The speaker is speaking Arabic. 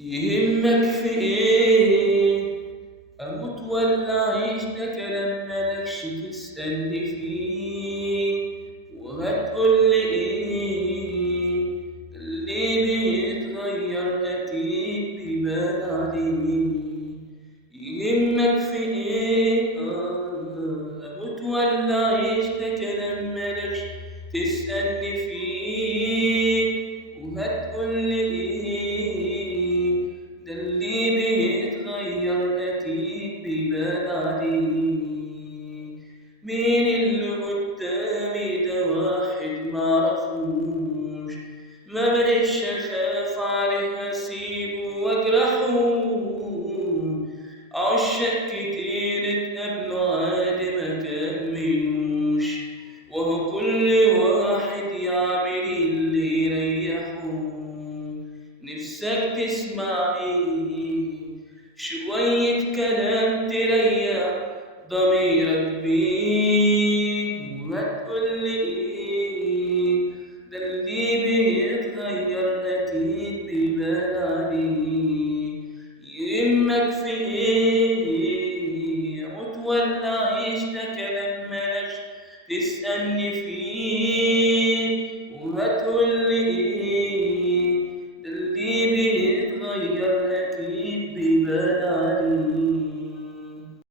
يهمك في ايه؟ اموت ولا اعيش؟ ده كلام مالكش تسألني فيه. وهتقولي ايه؟ اللي بيتغير اكيد بيبان عليه. يهمك في ايه؟ اموت ولا اعيش؟ ده كلام مالكش تسألني فيه. وهتقولي ايه؟ ده اللي بيتغير أكيد بيبان عليه. مين اللي قدامي؟ ده واحد معرفوش، ما بقتش أخاف عليه أسيبه وأجرحه. عشاق كتير اتقابلوا عادي ما كملوش، وهو كل واحد يعمل اللي يريحه. نفسك تسمع ايه؟ شوية كلام تريح ضميرك بيه. وما تقولي ايه؟ ده اللي بيتغير اكيد بيبان عليه. يهمك في ايه؟ اموت ولا اعيش؟ ده كلام مالكش تسألني فيه.